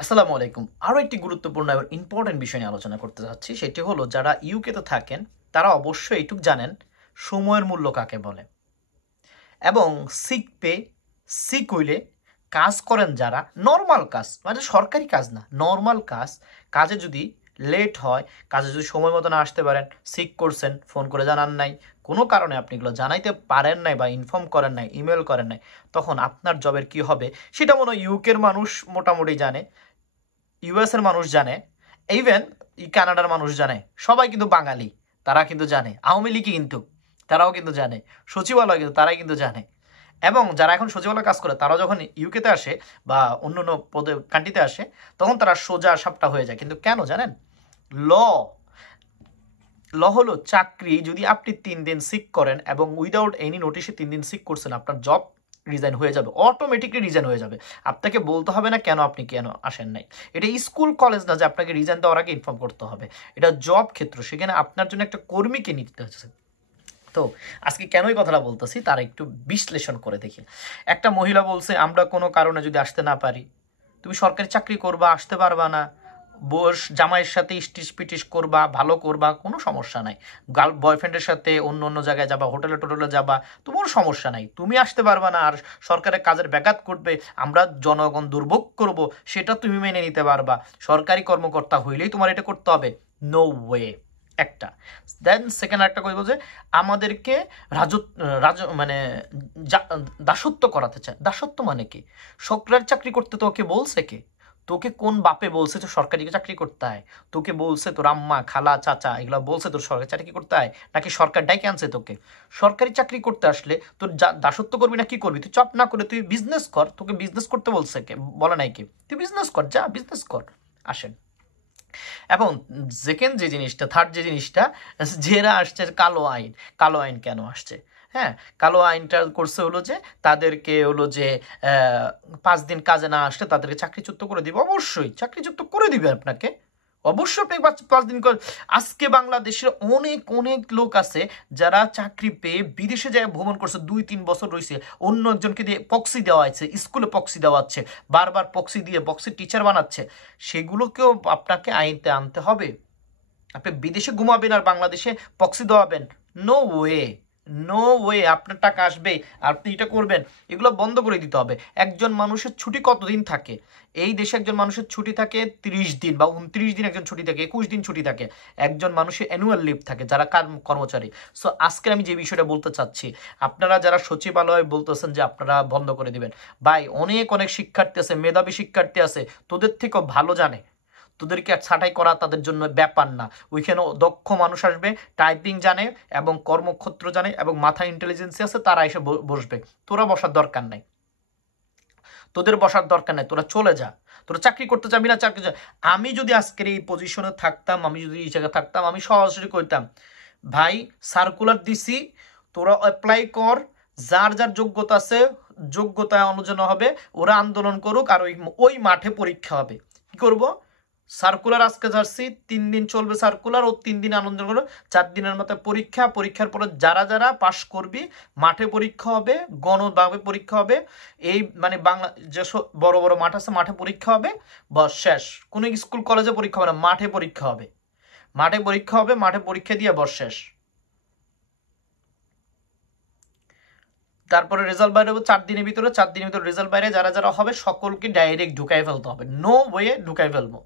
আসসালামু আলাইকুম। আরও একটি গুরুত্বপূর্ণ এবং ইম্পর্টেন্ট বিষয় নিয়ে আলোচনা করতে যাচ্ছি। সেটি হলো যারা ইউকেতে থাকেন তারা অবশ্যই এইটুক জানেন সময়ের মূল্য কাকে বলে। এবং সিক পে, সিক হইলে কাজ করেন যারা নর্মাল কাজ, মানে সরকারি কাজ না, নর্মাল কাজ, কাজে যদি লেট হয়, কাজে যদি সময় মতো না আসতে পারেন, সিক করছেন, ফোন করে জানান নাই, কোনো কারণে আপনি এগুলো জানাইতে পারেন নাই বা ইনফর্ম করেন নাই, ইমেল করেন নাই, তখন আপনার জবের কি হবে সেটা মনে হয় ইউকের মানুষ মোটামুটি জানে, ইউএস এর মানুষ জানে, ইভেন কানাডার মানুষ জানে, সবাই কিন্তু বাঙালি, তারা কিন্তু জানে, আওয়ামী লীগই কিন্তু তারাও কিন্তু জানে, সচিবালয় কিন্তু তারাই কিন্তু জানে। এবং যারা এখন সচিবালয় কাজ করে তারা যখন ইউকেতে আসে বা অন্য অন্য পদে কান্ট্রিতে আসে, তখন তারা সোজা সাপটা হয়ে যায়। কিন্তু কেন জানেন? ল ল হলো চাকরি যদি আপনি 3 দিন সিক করেন এবং উইদাউট এনি নোটিশে 3 দিন সিক করছেন, আপনার জব রিজাইন হয়ে যাবে, অটোমেটিকলি রিজাইন হয়ে যাবে। আপনাকে বলতে হবে না কেন আপনি কেন আসেন নাই। এটা স্কুল কলেজ না যে আপনাকে রিজাইন দেওয়ার আগে ইনফর্ম করতে হবে। এটা জব ক্ষেত্র, সেখানে আপনার জন্য একটা কর্মীকে নিতে হচ্ছে। তো আজকে কেন এই কথাটা বলতেছি তার একটু বিশ্লেষণ করে দেখি। একটা মহিলা বলছে, আমরা কোনো কারণে যদি আসতে না পারি, তুমি সরকারি চাকরি করবা, আসতে পারবা না, বস জামাইয়ের সাথে ইস্টিস পিটিস করবা, ভালো করবা, কোনো সমস্যা নাই, গার্ল বয়ফ্রেন্ডের সাথে অন্য অন্য জায়গায় যাবা, হোটেলে টোটেলে যাবা, তোমার সমস্যা নাই, তুমি আসতে পারবা না আর সরকারের কাজের ব্যাঘাত করবে, আমরা জনগণ দুর্ভোগ করব, সেটা তুমি মেনে নিতে পারবা, সরকারি কর্মকর্তা হইলেই তোমার এটা করতে হবে? No way. একটা। দেন সেকেন্ড একটা কইব যে আমাদেরকে মানে দাসত্ব করাতে চায়। দাসত্ব মানে কি? সরকারি চাকরি করতে তোকে বলছে কে? তোকে কোন বাপে বলছে যে সরকারি চাকরি করতে হয়? তোকে বলছে তোর আম্মা, খালা, চাচা এগুলা বলছে তোর সরকারি চাকরি করতে হয়, নাকি সরকার ডাইকে আনছে তোকে? সরকারি চাকরি করতে আসলে তোর দাসত্ব করবি না কি করবি? তুই চপ না করে তুই বিজনেস কর। তোকে বিজনেস করতে বলছে কে? বলে নাই কে? তুই বিজনেস কর, যা বিজনেস কর। আসেন। এবং সেকেন্ড যে জিনিসটা, থার্ড যে জিনিসটা, যারা আসছে কালো আইন। কালো আইন কেন আসছে? হ্যাঁ, কালো আইনটা করছে হলো যে তাদেরকে হলো যে 5 দিন কাজে না আসলে তাদেরকে চাকরিচ্যুত করে দিবে। অবশ্যই চাকরিচ্যুত করে দিবে আপনাকে, অবশ্যই আপনি 5 দিন আজকে বাংলাদেশের অনেক অনেক লোক আছে যারা চাকরি পেয়ে বিদেশে যায় ভ্রমণ করছে, 2-3 বছর রয়েছে, অন্য একজনকে দিয়ে পক্সি দেওয়া হচ্ছে, স্কুলে পক্সি দেওয়া হচ্ছে, বারবার পক্সি দিয়ে পক্সি টিচার বানাচ্ছে, সেগুলোকেও আপনাকে আইনতে আনতে হবে। আপনি বিদেশে ঘুমাবেন আর বাংলাদেশে পক্সি দেওয়াবেন? No way, no way. আপনার টাকা আসবে, আপনি এটা করবেন, এগুলো বন্ধ করে দিতে হবে। একজন মানুষের ছুটি কতদিন থাকে? এই দেশে একজন মানুষের ছুটি থাকে 30 দিন বা 29 দিন, একজন ছুটি থাকে 21 দিন ছুটি থাকে। একজন মানুষের অ্যানুয়াল লিভ থাকে যারা কর্মচারী। সো আজকে আমি যে বিষয়টা বলতে চাচ্ছি, আপনারা যারা সচিবালয় বলতেছেন যে আপনারা বন্ধ করে দিবেন, ভাই অনেক অনেক শিক্ষার্থী আছে, মেধাবী শিক্ষার্থী আছে, তোদের থেকেও ভালো জানে, তোদেরকে ছাঁটাই করা তাদের জন্য ব্যাপার না। ওইখানে দক্ষ মানুষ আসবে, টাইপিং জানে এবং কর্মক্ষেত্র জানে এবং মাথায় ইন্টেলিজেন্সি আছে, তারা এসে বসবে। তোরা বসার দরকার নাই, তোদের বসার দরকার নাই, তোরা চলে যা। তোরা চাকরি করতে যাবি না, চাকরি যা। আমি যদি আজকের এই পজিশনে থাকতাম, আমি যদি এই জায়গায় থাকতাম, আমি সরাসরি করতাম, ভাই সার্কুলার দিছি, তোরা অ্যাপ্লাই কর, যার যার যোগ্যতা আছে যোগ্যতা অনুযায়ী হবে, ওরা আন্দোলন করুক, আর ওই ওই মাঠে পরীক্ষা হবে। কি করব? সার্কুলার আজকে যাচ্ছি, 3 দিন চলবে সার্কুলার, ও 3 দিন আনন্দ করো, 4 দিনের মাথায় পরীক্ষা, পরীক্ষার পরে যারা যারা পাশ করবি মাঠে পরীক্ষা হবে, গণভাবে পরীক্ষা হবে। এই মানে বাংলা যে বড় বড় মাঠ আছে মাঠে পরীক্ষা হবে, বস শেষ। কোনো স্কুল কলেজে পরীক্ষা হবে না, মাঠে পরীক্ষা হবে, মাঠে পরীক্ষা হবে, মাঠে পরীক্ষা দিয়ে বস শেষ। তারপরে রেজাল্ট বাইরে হবে 4 দিনের ভিতরে, 4 দিনের ভিতরে রেজাল্ট বাইরে, যারা যারা হবে সকলকে ডাইরেক্ট ঢুকাই ফেলতে হবে, নো ওয়ে ঢুকাই ফেলবো।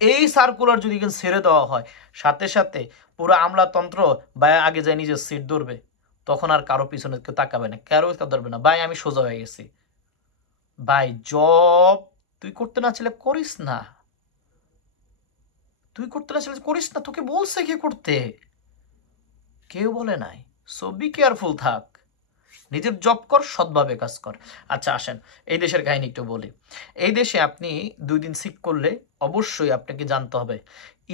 এই সার্কুলার যদি ছেড়ে দেওয়া হয়, সাথে সাথে পুরো আমলাতন্ত্র বা আগে যায় নিজের সিট ধরবে, তখন আর কারো পিছনে কেউ তাকাবে না, কারো ধরবে না। ভাই আমি সোজা হয়ে গেছি, ভাই জব তুই করতে না চাইলে করিস না, তুই করতে না চাইলে করিস না, তোকে বলছে কে করতে? কেউ বলে নাই। সো বি কেয়ারফুল থাক, নিজের জব কর, সৎভাবে কাজ কর। আচ্ছা আসেন, এই দেশের কাহিনী একটু বলি। এই দেশে আপনি 2 দিন সিক করলে অবশ্যই আপনাকে জানতে হবে,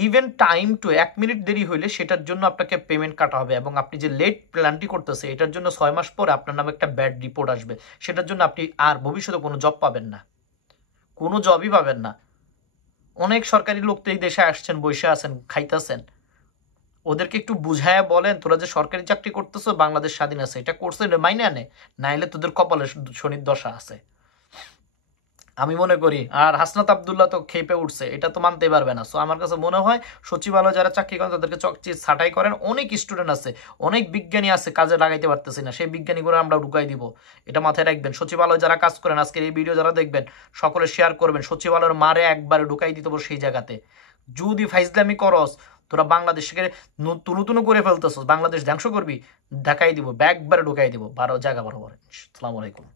ইভেন টাইম টু 1 মিনিট দেরি হইলে সেটার জন্য আপনাকে পেমেন্ট কাটা হবে, এবং আপনি যে লেট প্ল্যানটি করতেছে এটার জন্য 6 মাস পরে আপনার নামে একটা ব্যাড রিপোর্ট আসবে, সেটার জন্য আপনি আর ভবিষ্যতে কোনো জব পাবেন না, কোনো জবই পাবেন না। অনেক সরকারি লোক তো এই দেশে আসছেন, বসে আছেন, খাইতেছেন, ওদেরকে একটু বুঝায় বলেন তোরা যে সরকারি চাকরি করতেছো, বাংলাদেশ স্বাধীন আছে, এটা করছে মাইনে আনে, নাইলে তোদের কপালে শনির দশা আছে। আমি মনে করি। আর হাসনাত আব্দুল্লাহ তো খেপে উঠছে, এটা তো মানতেই পারবে না। সো আমার কাছে মনে হয় সচিবালয় যারা চাকরি করেন তাদেরকে ছাঁটাই করেন। অনেক স্টুডেন্ট আছে, অনেক বিজ্ঞানী আছে কাজে লাগাইতে পারতেছি না, সেই বিজ্ঞানীগুলো আমরা ঢুকাই দিব। এটা মাথায় রাখবেন। সচিবালয় যারা কাজ করেন, আজকের এই ভিডিও যারা দেখবেন সকলে শেয়ার করবেন। সচিবালয়ের মারে একবারে ঢুকাই দিতে পারবো সেই জায়গাতে। যদি ফাইজলামি করস, তোরা বাংলাদেশকে নতুন নতুন করে ফেলতেছস, বাংলাদেশ ধ্বংস করবি, ঢাকাই দিব, একবারে ঢুকাই দিব 12 জায়গা বরাবর। আসসালামু আলাইকুম।